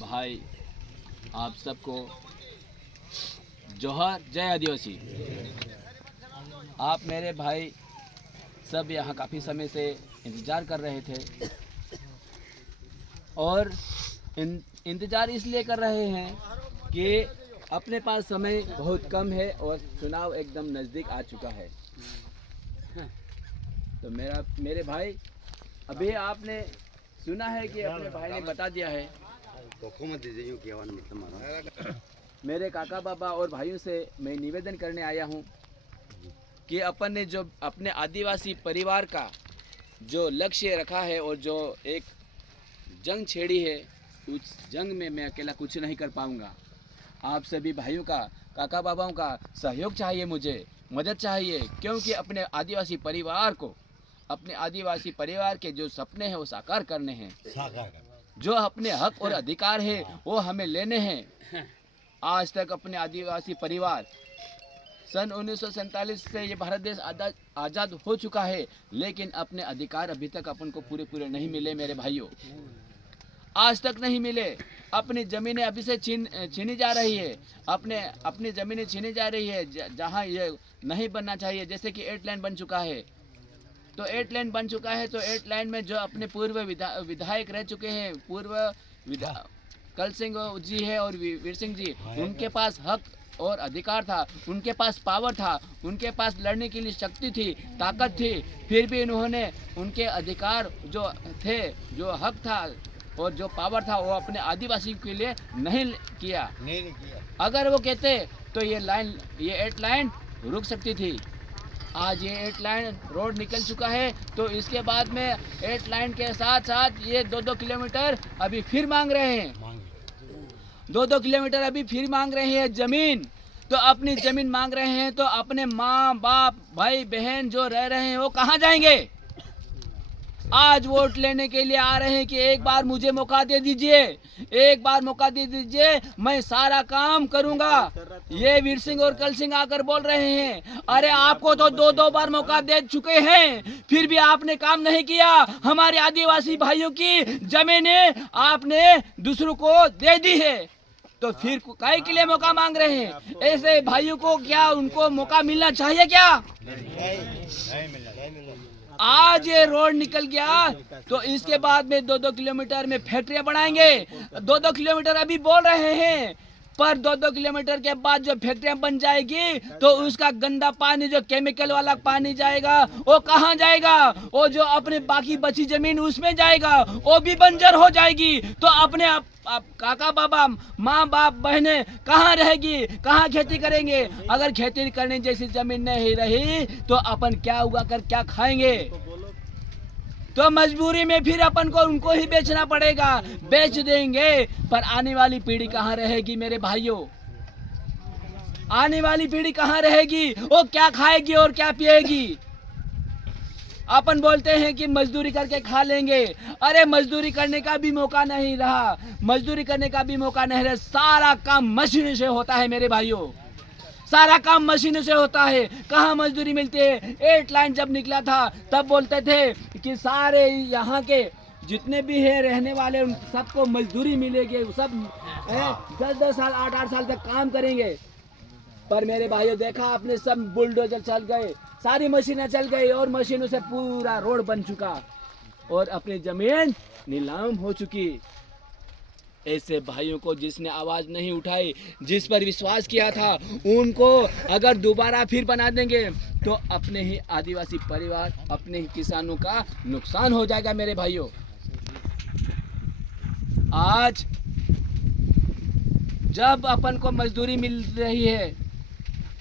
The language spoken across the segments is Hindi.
भाई आप सबको जोहर, जय आदिवासी। आप मेरे भाई सब यहाँ काफ़ी समय से इंतज़ार कर रहे थे और इंतज़ार इसलिए कर रहे हैं कि अपने पास समय बहुत कम है और चुनाव एकदम नज़दीक आ चुका है। तो मेरे भाई, अभी आपने सुना है कि अपने भाई ने बता दिया है। मेरे काका बाबा और भाइयों से मैं निवेदन करने आया हूँ कि अपन ने जो अपने आदिवासी परिवार का जो लक्ष्य रखा है और जो एक जंग छेड़ी है, उस जंग में मैं अकेला कुछ नहीं कर पाऊँगा। आप सभी भाइयों का, काका बाबाओं का सहयोग चाहिए, मुझे मदद चाहिए, क्योंकि अपने आदिवासी परिवार के जो सपने हैं वो साकार करने हैं। जो अपने हक और अधिकार है वो हमें लेने हैं। आज तक अपने आदिवासी परिवार सन 1947 से ये भारत देश आज़ाद हो चुका है, लेकिन अपने अधिकार अभी तक अपन को पूरे नहीं मिले मेरे भाइयों, आज तक नहीं मिले। अपनी ज़मीनें अभी से छीनी जा रही है, अपनी ज़मीनें छीनी जा रही है जहाँ ये नहीं बनना चाहिए। जैसे कि 8 लाइन बन चुका है, तो 8 लाइन बन चुका है, तो 8 लाइन में जो अपने पूर्व विधायक रह चुके हैं, कल सिंह जी है और वीर सिंह जी, उनके पास हक और अधिकार था, उनके पास पावर था, उनके पास लड़ने के लिए शक्ति थी, ताकत थी, फिर भी इन्होंने उनके अधिकार जो थे, जो हक था और जो पावर था वो अपने आदिवासी के लिए नहीं किया। अगर वो कहते तो ये 8 लाइन रुक सकती थी। आज ये 8 लाइन रोड निकल चुका है, तो इसके बाद में 8 लाइन के साथ साथ ये 2-2 किलोमीटर अभी फिर मांग रहे हैं, 2-2 किलोमीटर अभी फिर मांग रहे हैं ज़मीन। तो अपनी ज़मीन मांग रहे हैं, तो अपने माँ बाप भाई बहन जो रह रहे हैं वो कहाँ जाएंगे? आज वोट लेने के लिए आ रहे हैं कि एक बार मुझे मौका दे दीजिए, एक बार मौका दे दीजिए, मैं सारा काम करूंगा। ये वीर सिंह और कल सिंह आकर बोल रहे हैं, अरे आपको तो 2-2 बार मौका दे चुके हैं, फिर भी आपने काम नहीं किया। हमारे आदिवासी भाइयों की जमीनें आपने दूसरों को दे दी है, तो फिर काहे के लिए मौका मांग रहे हैं? ऐसे भाइयों को क्या उनको मौका मिलना चाहिए क्या? आज ये रोड निकल गया, तो इसके बाद में 2-2 किलोमीटर में फैक्ट्रियां बनाएंगे। 2-2 किलोमीटर अभी बोल रहे हैं, पर 2-2 किलोमीटर के बाद जो फैक्ट्रियां बन जाएगी, तो उसका गंदा पानी, जो केमिकल वाला पानी जाएगा, वो कहाँ जाएगा? वो जो अपने बाकी बची जमीन उसमें जाएगा, वो भी बंजर हो जाएगी। तो अपने काका बाबा, माँ बाप, बहनें कहाँ रहेगी, कहाँ खेती करेंगे? अगर खेती करने जैसी जमीन नहीं रही तो अपन क्या उगा कर क्या खाएंगे? तो मजबूरी में फिर अपन को उनको ही बेचना पड़ेगा, बेच देंगे। पर आने वाली पीढ़ी कहाँ रहेगी मेरे भाइयों? आने वाली पीढ़ी कहाँ रहेगी? वो क्या खाएगी और क्या पिएगी? अपन बोलते हैं कि मजदूरी करके खा लेंगे, अरे मजदूरी करने का भी मौका नहीं रहा, मजदूरी करने का भी मौका नहीं रहा। सारा काम मशीन से होता है मेरे भाइयों, सारा काम मशीनों से होता है। कहाँ मजदूरी मिलती है? 8 लाइन जब निकला था तब बोलते थे कि सारे यहाँ के जितने भी है रहने वाले उन सबको मजदूरी मिलेगी, सब 10-10 साल 8-8 साल तक काम करेंगे। पर मेरे भाइयों, देखा आपने, सब बुलडोजर चल गए, सारी मशीनें चल गई और मशीनों से पूरा रोड बन चुका और अपनी जमीन नीलाम हो चुकी। ऐसे भाइयों को जिसने आवाज नहीं उठाई, जिस पर विश्वास किया था, उनको अगर दोबारा फिर बना देंगे तो अपने ही आदिवासी परिवार, अपने ही किसानों का नुकसान हो जाएगा मेरे भाइयों। आज जब अपन को मजदूरी मिल रही है,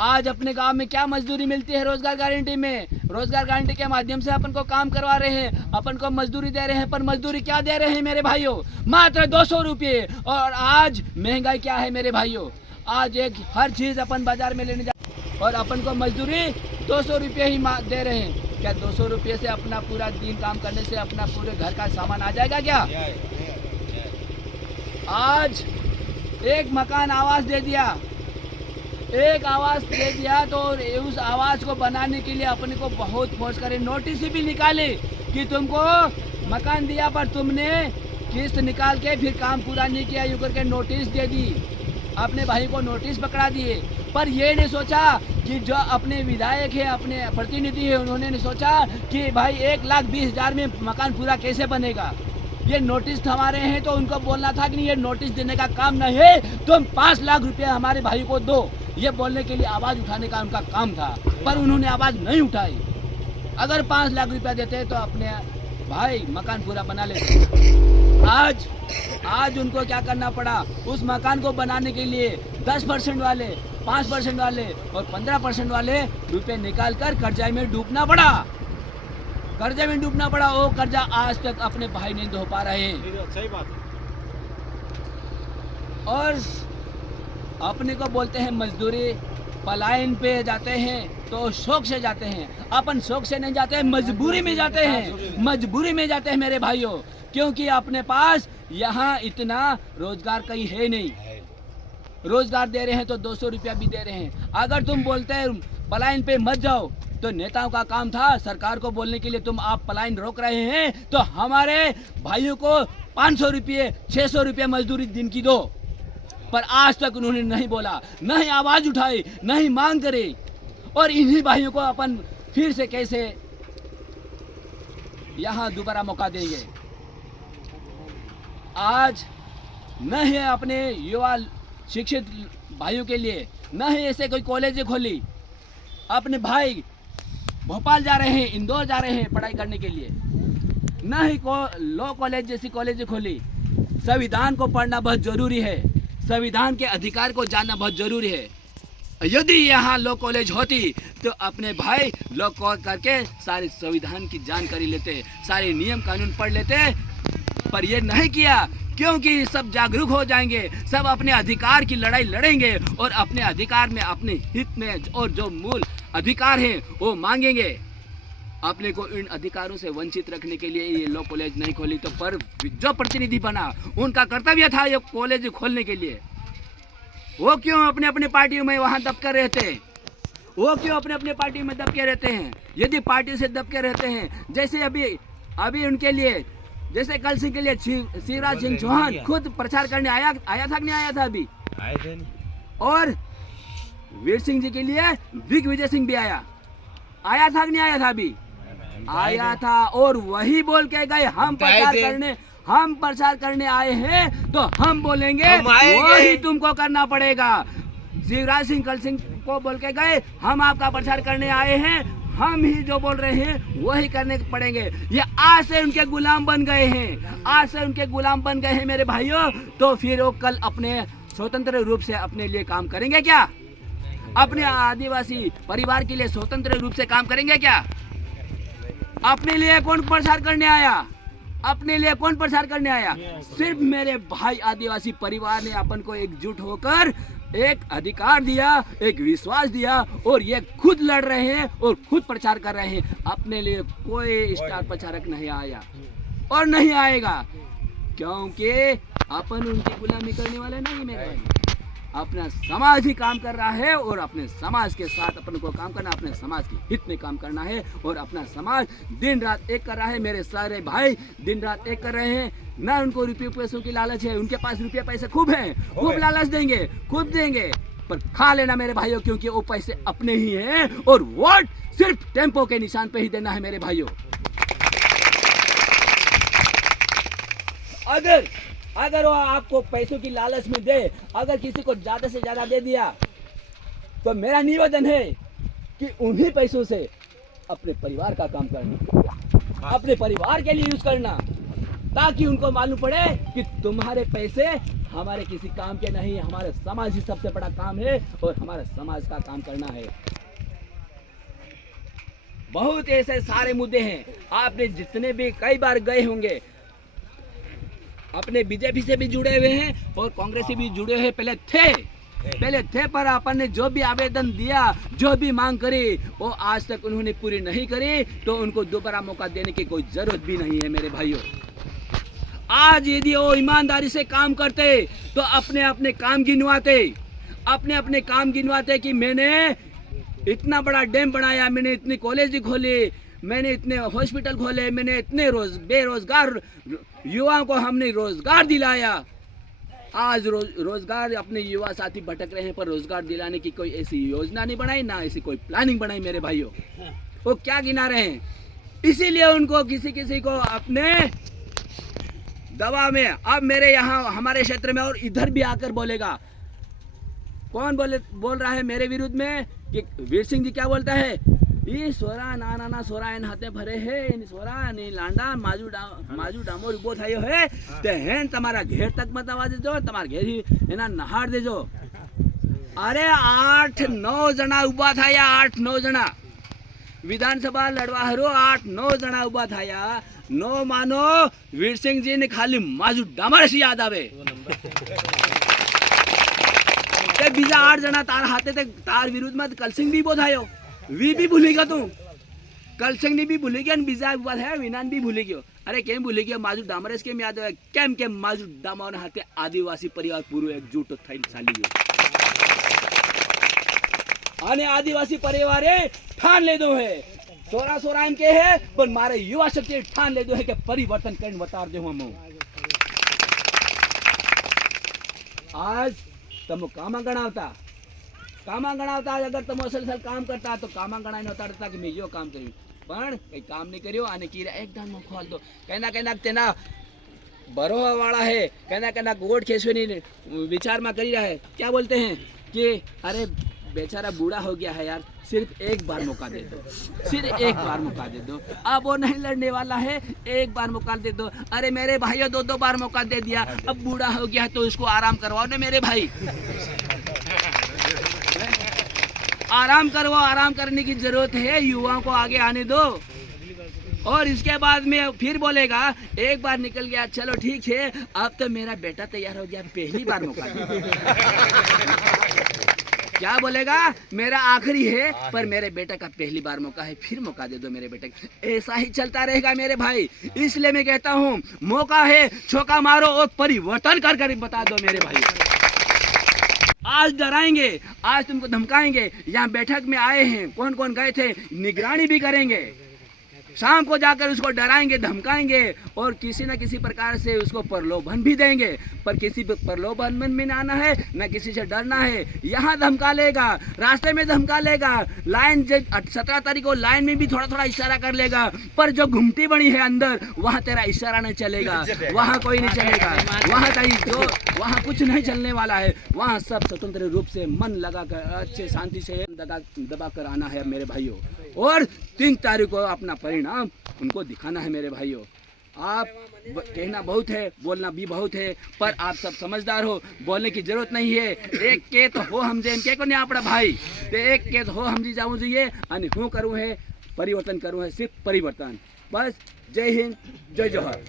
आज अपने गांव में क्या मजदूरी मिलती है? रोजगार गारंटी में, रोजगार गारंटी के माध्यम से अपन को काम करवा रहे हैं, अपन को मजदूरी दे रहे हैं। पर मजदूरी क्या दे रहे हैं मेरे भाइयों? मात्र 200 रुपये। और आज महंगाई क्या है मेरे भाइयों? आज एक हर चीज अपन बाजार में लेने जा और अपन को मजदूरी 200 रुपये ही दे रहे हैं। क्या 200 रुपये से अपना पूरा दिन काम करने से अपना पूरे घर का सामान आ जाएगा क्या? आज एक मकान आवास दे दिया, एक आवास दे दिया, तो उस आवास को बनाने के लिए अपने को बहुत फोर्स करे, नोटिस भी निकाले कि तुमको मकान दिया पर तुमने किस्त निकाल के फिर काम पूरा नहीं किया यूं करके नोटिस दे दी, अपने भाई को नोटिस पकड़ा दिए। पर ये नहीं सोचा कि जो अपने विधायक है, अपने प्रतिनिधि है, उन्होंने नहीं सोचा कि भाई 1,20,000 में मकान पूरा कैसे बनेगा। ये नोटिस थमा रहे हैं तो उनको बोलना था कि नहीं, ये नोटिस देने का काम नहीं है, तुम 5 लाख रुपया हमारे भाई को दो। ये बोलने के लिए आवाज़ उठाने का उनका काम था, पर उन्होंने आवाज़ नहीं उठाई। अगर 5 लाख रुपया देते तो अपने भाई मकान पूरा बना लेते। आज उनको क्या करना पड़ा, उस मकान को बनाने के लिए 10% वाले, 5% वाले और 15% वाले रुपए निकाल कर कर्जा में डूबना पड़ा। कर्जे में डूबना पड़ा। वो कर्जा आज तक अपने भाई नहीं दो पा रहे हैं। सही बात है। और अपने को बोलते हैं मजदूरी, पलायन पे जाते हैं तो शौक से जाते हैं। अपन शौक से नहीं जाते हैं, मजबूरी में जाते हैं। मजबूरी में जाते हैं मेरे भाइयों, क्योंकि अपने पास यहाँ इतना रोजगार कहीं है नहीं। रोजगार दे रहे हैं तो 200 रुपया भी दे रहे हैं। अगर तुम बोलते हैं पलायन पे मत जाओ, तो नेताओं का काम था सरकार को बोलने के लिए, तुम आप पलायन रोक रहे हैं तो हमारे भाइयों को 500 रुपये 600 रुपये मजदूरी दिन की दो। पर आज तक उन्होंने नहीं बोला, नहीं आवाज उठाई, नहीं मांग करे। और इन्हीं भाइयों को अपन फिर से कैसे यहाँ दोबारा मौका देंगे। आज न है अपने युवा शिक्षित भाइयों के लिए, न है ऐसे कोई कॉलेज खोली। अपने भाई भोपाल जा रहे हैं, इंदौर जा रहे हैं पढ़ाई करने के लिए, न ही लॉ कॉलेज जैसी कॉलेज खोली। संविधान को पढ़ना बहुत जरूरी है, संविधान के अधिकार को जानना बहुत जरूरी है। यदि यहाँ लॉ कॉलेज होती तो अपने भाई लॉ करके सारे संविधान की जानकारी लेते, सारे नियम कानून पढ़ लेते। पर ये नहीं किया, क्योंकि सब जागरूक हो जाएंगे, सब अपने अधिकार की लड़ाई लड़ेंगे और अपने अधिकार में, अपने हित में और जो मूल अधिकार है वो मांगेंगे। अपने को इन अधिकारों से वंचित रखने के लिए ये लॉ कॉलेज नहीं खोली। तो पर जो प्रतिनिधि बना, उनका कर्तव्य था ये कॉलेज खोलने के लिए। वो क्यों अपने अपने पार्टियों में वहाँ दब कर रहते हैं? वो क्यों अपने अपने पार्टी में दब के रहते हैं? यदि पार्टी से दब के रहते हैं, जैसे अभी उनके लिए, जैसे कल सिंह के लिए शिवराज सिंह चौहान खुद प्रचार करने आया था कि नहीं आया था? अभी आए थे नहीं। और वीर सिंह जी के लिए दिग्विजय सिंह भी आया था कि नहीं आया था? अभी आया था। और वही बोल के गए, हम प्रचार करने आए हैं तो हम बोलेंगे, वही तुमको करना पड़ेगा। शिवराज सिंह कल सिंह को बोल के गए, हम आपका प्रचार करने आए हैं, हम ही जो बोल रहे हैं वही करने पड़ेंगे। ये आज से उनके गुलाम बन गए हैं, आज से उनके गुलाम बन गए हैं मेरे भाइयों। तो फिर वो कल अपने स्वतंत्र रूप से अपने लिए काम करेंगे क्या? अपने आदिवासी परिवार के लिए स्वतंत्र रूप से काम करेंगे क्या? अपने लिए कौन प्रचार करने आया? अपने लिए कौन प्रचार करने आया? सिर्फ मेरे भाई आदिवासी परिवार ने अपन को एकजुट होकर एक अधिकार दिया, एक विश्वास दिया, और ये खुद लड़ रहे हैं और खुद प्रचार कर रहे हैं। अपने लिए कोई स्टार प्रचारक नहीं आया और नहीं आएगा, क्योंकि अपन उनकी गुलामी करने वाले नहीं मेरे भाई। अपना समाज ही काम कर रहा है और अपने समाज के साथ अपन को काम करना, अपने समाज के हित में काम करना है। और अपना समाज दिन रात एक कर रहा है। मेरे सारे भाई दिन रात एक कर रहे हैं। ना उनको रुपये पैसों की लालच है, उनके पास रुपये पैसे खूब हैं, खूब लालच देंगे, खूब देंगे, पर खा लेना मेरे भाइयों, क्योंकि वो पैसे अपने ही हैं। और वोट सिर्फ टेम्पो के निशान पे ही देना है मेरे भाइयों। अगर वो आपको पैसों की लालच में दे, अगर किसी को ज्यादा से ज्यादा दे दिया, तो मेरा निवेदन है कि उन्हीं पैसों से अपने परिवार का काम करना, अपने परिवार के लिए यूज करना, ताकि उनको मालूम पड़े कि तुम्हारे पैसे हमारे किसी काम के नहीं, हमारे समाज ही सबसे बड़ा काम है और हमारे समाज का काम करना है। बहुत ऐसे सारे मुद्दे हैं, आपने जितने भी कई बार गए होंगे, अपने बीजेपी से भी जुड़े हुए हैं और कांग्रेस से भी जुड़े हुए पहले थे, पर अपन ने जो भी आवेदन दिया, जो भी मांग करी, वो आज तक उन्होंने पूरी नहीं करी। तो उनको दोबारा मौका देने की कोई जरूरत भी नहीं है मेरे भाइयों। आज यदि वो ईमानदारी से काम करते तो अपने अपने काम गिनवाते कि मैंने इतना बड़ा डैम बनाया, मैंने इतनी कॉलेज खोली, मैंने इतने हॉस्पिटल खोले, मैंने इतने बेरोजगार युवाओं को हमने रोजगार दिलाया। आज रोजगार अपने युवा साथी भटक रहे हैं, पर रोजगार दिलाने की कोई ऐसी योजना नहीं बनाई, ना ऐसी कोई प्लानिंग बनाई मेरे भाइयों। वो क्या गिना रहे हैं, इसीलिए उनको किसी को अपने दवा में, अब मेरे यहाँ हमारे क्षेत्र में और इधर भी आकर बोलेगा, कौन बोल रहा है मेरे विरुद्ध में कि वीर सिंह जी क्या बोलता है, ये सोरा ना सोरा इन हाथे भरे है, इन सोरा नी लांडा माजू डामोर उबो थायो है ते हेन तुम्हारा घेर तक मत आवा देजो, तुम्हारा घेर ही एना नहाड़ देजो। अरे 8-9 जना उभा थाया, 8-9 जना विधानसभा लड़वा हरो 8-9 जना उभा थाया। 9 मानो वीर सिंह जी ने खाली माजू डामर से याद आवे ते बीजा 8 जना तार हाथे ते तार विरुद्ध में कल सिंह भी बोधायो, वी भी भूलेगा तू, कल सिंह ने भी भूले गया, बीजा बात है विनान भी भूले गयो। अरे केम भूले गया, माजू डामरेस केम याद है, केम माजू डामर हाथे आदिवासी परिवार पूरो एकजुट थई चालियो आने आदिवासी परिवारे ठान ले दो है, सोरा इनके है, पर मारे युवा शक्ति ठान ले दो है कि परिवर्तन करने बता दे हम। आज तुम कामा गणावता अगर तुम असल काम करता तो कामा गणा नहीं होता कि मैं यो काम करी, पण कई काम नहीं करियो आने की एकदम मुंह खोल दो। कहना तेना बरोहा वाला है, कहना गोड़ खेसवे नहीं विचार में करी रहा है, क्या बोलते हैं कि अरे बेचारा बूढ़ा हो गया है यार, सिर्फ एक बार मौका दे दो, सिर्फ एक बार मौका दे दो, अब वो नहीं लड़ने वाला है, एक बार मौका दे दो। अरे मेरे भाइयों 2-2 बार मौका दे दिया, अब बूढ़ा हो गया है तो इसको आराम करवाओ ना मेरे भाई, आराम करवाओ, आराम करने की जरूरत है, युवाओं को आगे आने दो। और इसके बाद में फिर बोलेगा एक बार निकल गया चलो ठीक है, अब तो मेरा बेटा तैयार हो गया, पहली बार मौका क्या बोलेगा, मेरा आखिरी है पर मेरे बेटे का पहली बार मौका है, फिर मौका दे दो मेरे बेटे को। ऐसा ही चलता रहेगा मेरे भाई, इसलिए मैं कहता हूँ मौका है, चौका मारो और परिवर्तन कर बता दो मेरे भाई। आज डराएंगे, आज तुमको धमकाएंगे, यहाँ बैठक में आए हैं, कौन कौन गए थे, निगरानी भी करेंगे, शाम को जाकर उसको डराएंगे धमकाएंगे और किसी न किसी प्रकार से उसको प्रलोभन भी देंगे, पर किसी प्रलोभन में ना आना है, न किसी से डरना है। यहाँ धमका लेगा, रास्ते में धमका लेगा, लाइन 17 तारीख को लाइन में भी थोड़ा इशारा कर लेगा, पर जो घुमटी बनी है अंदर वहाँ तेरा इशारा नहीं चलेगा, वहाँ कोई नहीं चलेगा, वहाँ कुछ नहीं चलने वाला है, वहाँ सब स्वतंत्र रूप से मन लगा कर अच्छे शांति से दबा कर आना है मेरे भाइयों। और 3 तारीख को अपना परिणाम उनको दिखाना है मेरे भाइयों। आप कहना बहुत है, बोलना भी बहुत है, पर आप सब समझदार हो, बोलने की जरूरत नहीं है। एक के तो हो हम जेम के को नहीं आपड़ा भाई, तो एक के तो हो हम जाऊँ जाइए आणि हूँ करूँ है परिवर्तन करूँ है, सिर्फ परिवर्तन। बस जय हिंद, जय जोहर।